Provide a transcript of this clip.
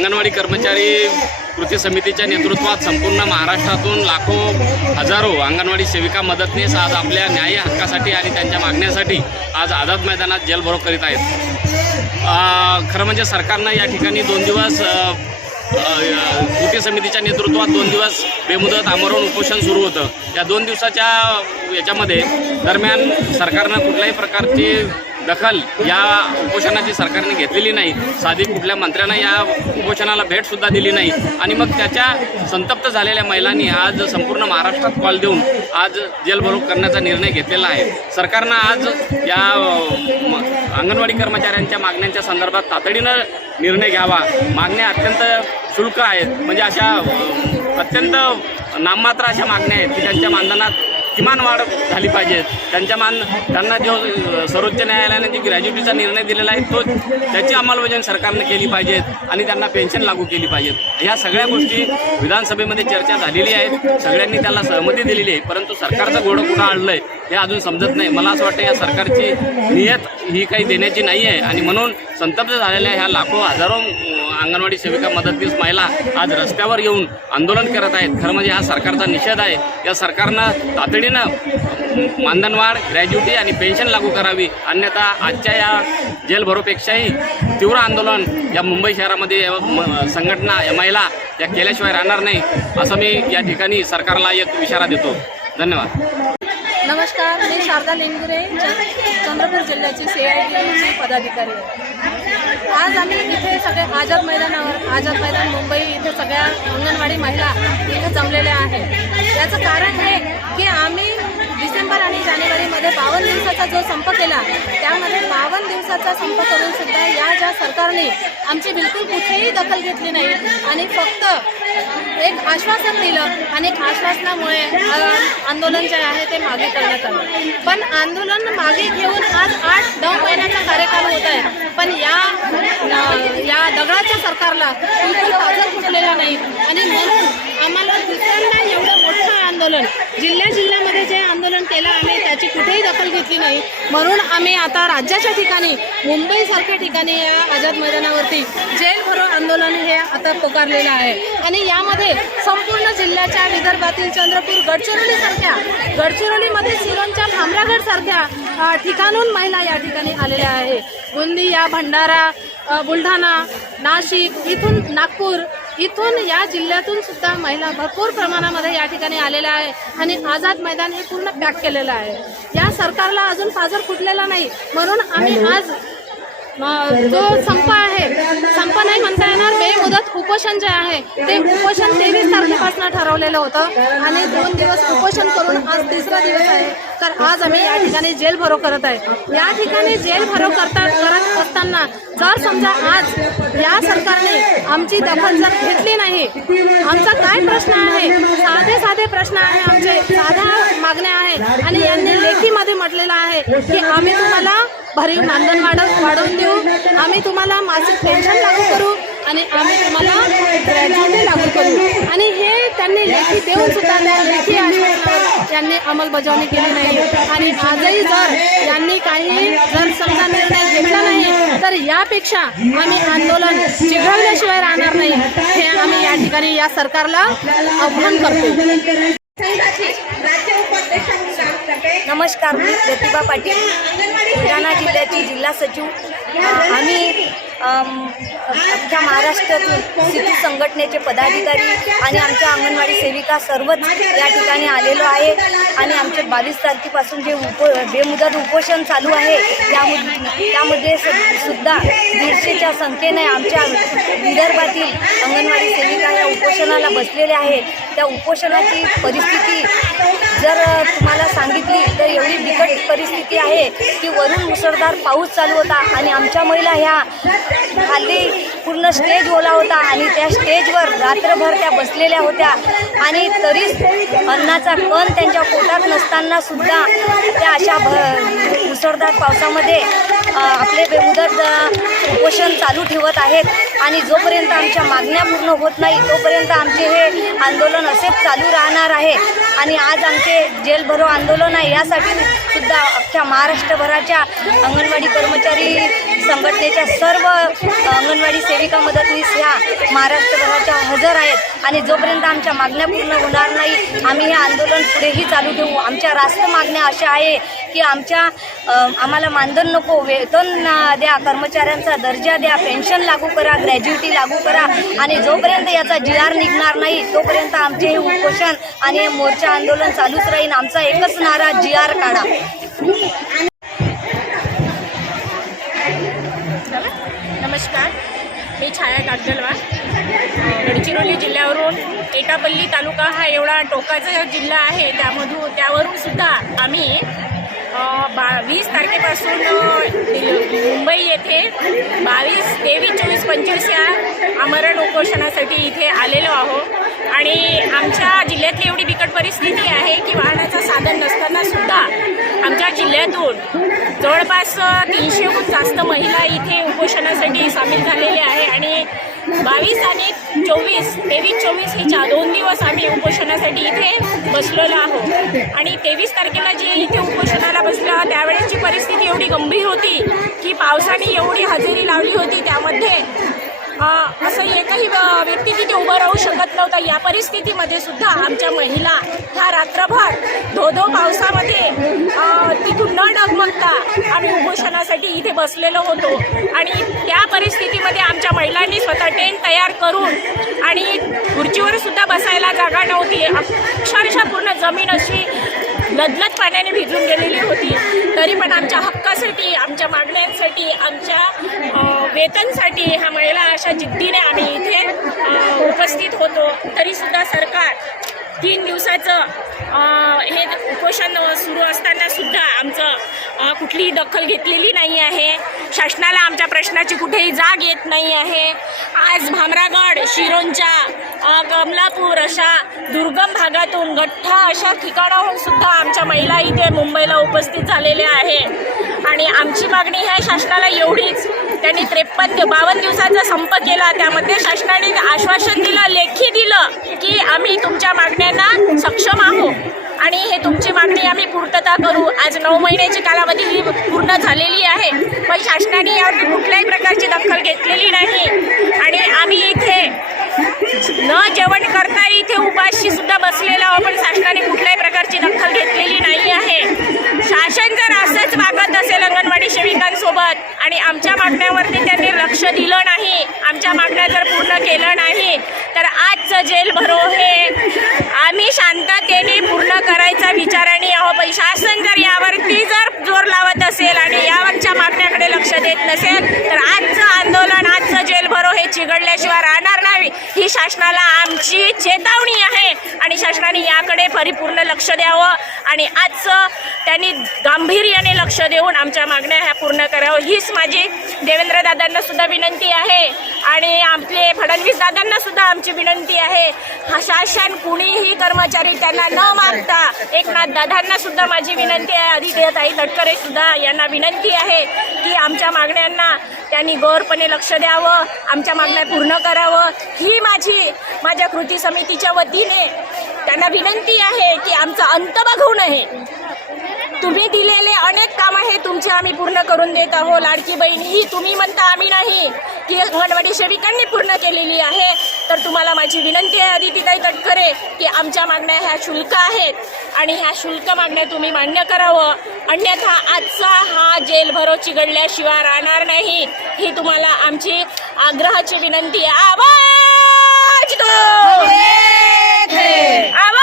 अंगणवाडी कर्मचारी कृती समितीच्या नेतृत्वात संपूर्ण महाराष्ट्रातून लाखो हजारो अंगणवाडी सेविका मदतनीस आज आपल्या न्याय हक्कासाठी आणि त्यांच्या मागण्यासाठी आज आझाद मैदानात जलभरो करीत आहेत. खरं म्हणजे सरकारनं या ठिकाणी दोन दिवस कृती समितीच्या नेतृत्वात दोन दिवस बेमुदत आमरण उपोषण सुरू होतं. या दोन दिवसाच्या याच्यामध्ये दरम्यान सरकारनं कुठल्याही प्रकारची दखल या उपोषणाची सरकारने घेतलेली नाही. साधी कुठल्या मंत्र्यांना या उपोषणाला भेटसुद्धा दिली नाही. आणि मग त्याच्या संतप्त झालेल्या महिलांनी आज संपूर्ण महाराष्ट्रात कॉल देऊन आज जेलभरो करण्याचा निर्णय घेतलेला आहे. सरकारनं आज या अंगणवाडी कर्मचाऱ्यांच्या मागण्यांच्या संदर्भात तातडीनं निर्णय घ्यावा. मागण्या अत्यंत शुल्क आहेत. म्हणजे अशा अत्यंत नाममात्र अशा मागण्या आहेत की त्यांच्या मानधनात किमान वाढ झाली पाहिजे. त्यांच्या मान त्यांना जो सर्वोच्च न्यायालयाने जी ग्रॅज्युटीचा निर्णय दिलेला आहे तो त्याची अंमलबजावणी सरकारने केली पाहिजे आणि त्यांना पेन्शन लागू केली पाहिजेत ह्या सगळ्या गोष्टी विधानसभेमध्ये चर्चा झालेली आहेत सगळ्यांनी त्याला सहमती दिलेली आहे. परंतु सरकारचं घोडं कुठं आणलं आहे हे अजून समजत नाही. मला असं वाटतं या सरकारची नियत ही काही देण्याची नाही आहे. आणि म्हणून संतप्त झालेल्या ह्या लाखो हजारो अंगणवाडी सेविका मदतनीस महिला आज रस्त्यावर येऊन आंदोलन करत आहेत. खरं म्हणजे हा सरकारचा निषेध आहे. या सरकारनं तातडीनं मानधनवाढ ग्रॅज्युटी आणि पेन्शन लागू करावी. अन्यथा आजच्या या जेलभरोपेक्षाही तीव्र आंदोलन या मुंबई शहरामध्ये संघटना या महिला या केल्याशिवाय राहणार नाही असं मी या ठिकाणी सरकारला एक इशारा देतो. धन्यवाद. नमस्कार मी शारदा लेंगुरे चंद्रपूर जिल्ह्याची सी आय पदाधिकारी आहे. आज आम्ही इथे सगळे आझाद मैदानावर आझाद मैदान मुंबई इथे सगळ्या अंगणवाडी महिला इथे जमलेल्या आहेत. याचं कारण हे की आम्ही डिसेंबर आणि जानेवारीमध्ये बावन्न दिवसाचा जो संप केला त्यामध्ये बावन्न दिवसाचा संप करून सुद्धा या ज्या सरकारने आमची बिलकुल कुठेही दखल घेतली नाही आणि फक्त एक आश्वासन दिलं आणि आश्वासनामुळे आंदोलन जे आहे ते मागे करण्यात आलं. पण आंदोलन मागे घेऊन आज आठ नऊ महिन्याचा कार्यकाल होत आहे पण या अ, या दगडाच्या सरकारला फुटलेला नाही. आणि म्हणून आम्हाला दुसऱ्यांदा एवढं मोठं आंदोलन जिल्ह्या जिल्ह्यामध्ये जे आंदोलन केलं आम्ही त्याची कुठेही दखल घेतली नाही. म्हणून आम्ही आता राज्याच्या ठिकाणी मुंबईसारख्या ठिकाणी या आझाद मैदानावरती जेल भरो आंदोलन हे आता पुकारलेलं आहे. आणि यामध्ये संपूर्ण जिल्ह्याच्या विदर्भातील चंद्रपूर गडचिरोलीसारख्या गडचिरोलीमध्ये सिरोंच्या भामरागडसारख्या ठिकाणून महिला या ठिकाणी आलेल्या आहे. गोंदिया भंडारा बुलढाणा नाशिक इथून नागपूर इथून या जिल्ह्यातून सुद्धा महिला भरपूर प्रमाणामध्ये या ठिकाणी आलेल्या आहे आणि आझाद मैदान हे पूर्ण पॅक केलेलं आहे. या सरकारला अजून पाजर फुटलेला नाही म्हणून आम्ही आज जो संप आहे संप नाही म्हणता येणार बेमुदत उपोषण जे आहे ते उपोषण तेवीस तारखेपासून ठरवलेलं होतं. आणि दोन दिवस उपोषण करून आज तिसरा दिवस आहे. तर आज आम्ही या ठिकाणी जेल भरो करत आहे. या ठिकाणी जेल भरो करता करत असताना जर समजा आज या सरकारने आमची दखल जर घेतली नाही आमचा काय प्रश्न आहे? साधे साधे प्रश्न आहे आमचे. साध्या मागण्या आहे. आणि यांनी लेखीमध्ये म्हटलेलं आहे की आम्ही तुम्हाला भरीव मानधन वाढव वाढवून देऊ. आम्ही तुम्हाला मासिक पेन्शन लागू करू आणि आम्ही तुम्हाला ग्रॅज्युटी लागू करू. आणि हे त्यांनी लेखी देऊन सुद्धा लेखी यांनी अंमलबजावणी केली नाही. आणि आजही जर यांनी काही जर समजा निर्णय घेतला नाही तर यापेक्षा आम्ही आंदोलन चिघळल्याशिवाय राहणार नाही. हे आम्ही या ठिकाणी या सरकारला आव्हान करतो. नमस्कार मी प्रतिभा पाटील. बुलढाणा जिल्ह्याची जिल्हा सचिव आम्ही आमच्या अख्ख्या महाराष्ट्रातून सिटी संघटनेचे पदाधिकारी आणि आमच्या अंगणवाडी सेविका सर्वच या ठिकाणी आलेलो आहे. आणि आमचे बावीस तारखेपासून जे उप बेमुदत उपोषण चालू आहे त्यामध्ये त्यामध्ये सुद्धा दीडशेच्या संख्येने आमच्या विदर्भातील अंगणवाडी सेविका या उपोषणाला बसलेल्या आहेत. त्या उपोषणाची परिस्थिती जर तुम्हाला सांगितली तर एवढी बिकट परिस्थिती आहे की वरून मुसळधार पाऊस चालू होता आणि आमच्या महिला ह्या खाली पूर्ण स्टेज ओला होता आणि त्या स्टेजवर रात्रभर त्या बसलेल्या होत्या. आणि तरीच अन्नाचा कण त्यांच्या पोटात नसताना सुद्धा त्या अशा भ मुसळधार पावसामध्ये आपले बेमुदत उपोषण चालू ठेवत आहेत. आणि जोपर्यंत आमच्या मागण्या पूर्ण होत नाही तोपर्यंत आमचे हे आंदोलन असेच चालू राहणार आहे. आणि आज आमचे जेल भरो आंदोलन आहे यासाठी सुद्धा अख्ख्या महाराष्ट्रभराच्या अंगणवाडी कर्मचारी संघटनेच्या सर्व अंगणवाडी सेविका मदतनीस ह्या महाराष्ट्रभराच्या हजर आहेत. आणि जोपर्यंत आमच्या मागण्या पूर्ण होणार नाही आम्ही हे आंदोलन पुढेही चालू ठेवू. आमच्या रास्त मागण्या अशा आहे की आमच्या आम्हाला मानधन नको वेतन द्या कर्मचाऱ्यांचा दर्जा द्या पेन्शन लागू करा ग्रॅज्युटी लागू करा. आणि जोपर्यंत याचा जी आर निघणार नाही तोपर्यंत आमचे हे उपोषण आणि हे मोर्चा आंदोलन चालूच राहील. आमचा एकच नारा जी आर काढा. नमस्कार. मी छाया कागदलवार गडचिरोली जिल्ह्यावरून एटापल्ली तालुका हा एवढा टोकाचा जिल्हा आहे. त्यामधून त्यावरून सुद्धा आम्ही बा वीस तारखेपासून मुंबई येथे बावीस तेवीस चोवीस पंचवीस या आमरण उपोषणासाठी इथे आलेलो आहोत. आणि आमच्या जिल्ह्यातली एवढी बिकट परिस्थिती आहे की वाहनाचं साधन नसताना सुद्धा आमच्या जिल्ह्यातून जवळपास तीनशेहून जास्त महिला इथे उपोषणासाठी सामील झालेल्या आहे. आणि बावीस आणि चोवीस तेवीस चोवीस ही चा दोन दिवस आम्ही उपोषणासाठी इथे बसलेलो आहोत. आणि तेवीस तारखेला जे इथे उपोषणाला बसलं त्यावेळेसची परिस्थिती एवढी गंभीर होती की पावसाने एवढी हजेरी लावली होती त्यामध्ये असं एकही व्यक्ती तिथे उभं राहू शकत नव्हता. या परिस्थितीमध्ये सुद्धा आमच्या महिला ह्या रात्रभर धो धो पावसामध्ये तिथून न डगमगता आम्ही उपोषणासाठी इथे बसलेलो होतो. आणि त्या परिस्थितीमध्ये आमच्या महिलांनी स्वतः टेंट तयार करून आणि खुर्चीवर सुद्धा बसायला जागा नव्हती. अक्षरशः पूर्ण जमीन अशी लदलत पाण्याने भिजून गेलेली होती. तरी पण आमच्या हक्कासाठी आमच्या मागण्यांसाठी आमच्या वेतनसाठी ह्या महिला अशा जिद्दीने आम्ही इथे उपस्थित होतो. तरीसुद्धा सरकार तीन दिवसाचं हे उपोषण सुरू असताना सुद्धा आमचं कुठलीही दखल घेतलेली नाही आहे. शासनाला आमच्या प्रश्नाची कुठेही जाग येत नाही आहे. आज भामरागड शिरोंच्या कमलापूर अशा दुर्गम भागातून गठ्ठा अशा ठिकाणाहून सुद्धा आमच्या महिला इथे मुंबईला उपस्थित झालेल्या आहे आणि आमची मागणी ह्या शासनाला एवढीच त्यांनी त्रेपन्न बावन्न दिवसाचा संप केला. त्यामध्ये शासनाने आश्वासन दिलं लेखी दिलं की आम्ही तुमच्या मागण्यांना सक्षम आहोत. आणि हे तुमची मागणी आम्ही पूर्तता करू. आज नऊ महिन्याची कालावधी ही पूर्ण झालेली आहे. पण शासनाने यावर कुठल्याही प्रकारची दखल घेतलेली नाही. आणि आम्ही इथे न जेवण करता इथे उपाशी सुद्धा बसलेलो आहोत पण शासनाने कुठल्याही प्रकारची दखल घेतलेली नाही आहे. शासन जर असंच वागत असेल अंगणवाडी सेविकांसोबत आणि आमच्या मागण्यावरती त्यांनी लक्ष दिलं नाही आमच्या मागण्या जर पूर्ण केलं नाही तर आजचं जेल भरो हे आम्ही शांततेने पूर्ण करायचा विचाराने आहोत. पण शासन जर यावरती जर जोर लावत असेल आणि यावरच्या मागण्याकडे लक्ष देत नसेल तर आजचं आंदोलन आजचं जेल भरो हे चिघडल्याशिवाय राहणार नाही. ही शासनाला आमची चेतावणी आहे आणि शासनाने याकडे परिपूर्ण लक्ष द्यावं आणि आजचं त्यांनी गांभीर्याने लक्ष देऊन आमच्या मागण्या ह्या पूर्ण करावं हीच माझी देवेंद्र दादांना सुद्धा विनंती आहे आणि आपले फडणवीस दादांना सुद्धा आमची विनंती आहे. हा शासन कुणीही कर्मचारी त्यांना न मागता एकनाथ दादांना सुद्धा माझी विनंती आहे. आदित्यताई तटकरे सुद्धा यांना विनंती आहे की आमच्या मागण्यांना त्यांनी गौरपणे लक्ष द्यावं आमच्या मागण्या पूर्ण करावं. ही माझी माझ्या कृती समितीच्या वतीने त्यांना विनंती आहे की आमचा अंत बघू नये. तुम्ही दिलेले अनेक कामं हे तुमचे आम्ही पूर्ण करून देत आहोत. लाडकी बहीण ही तुम्ही म्हणता आम्ही नाही. की अंगणवाडी सेविकांनी पूर्ण केलेली आहे. तर तुम्हाला माझी विनंती आहे अदितीताई तटकरे की आमच्या मागण्या ह्या शुल्क आहेत आणि ह्या शुल्क मागण्या तुम्ही मान्य करावं. अन्यथा आजचा हा जेल भरो चिघडल्याशिवाय राहणार नाही. ही तुम्हाला आमची आग्रहाची विनंती आहे. आवाज दो! आवाज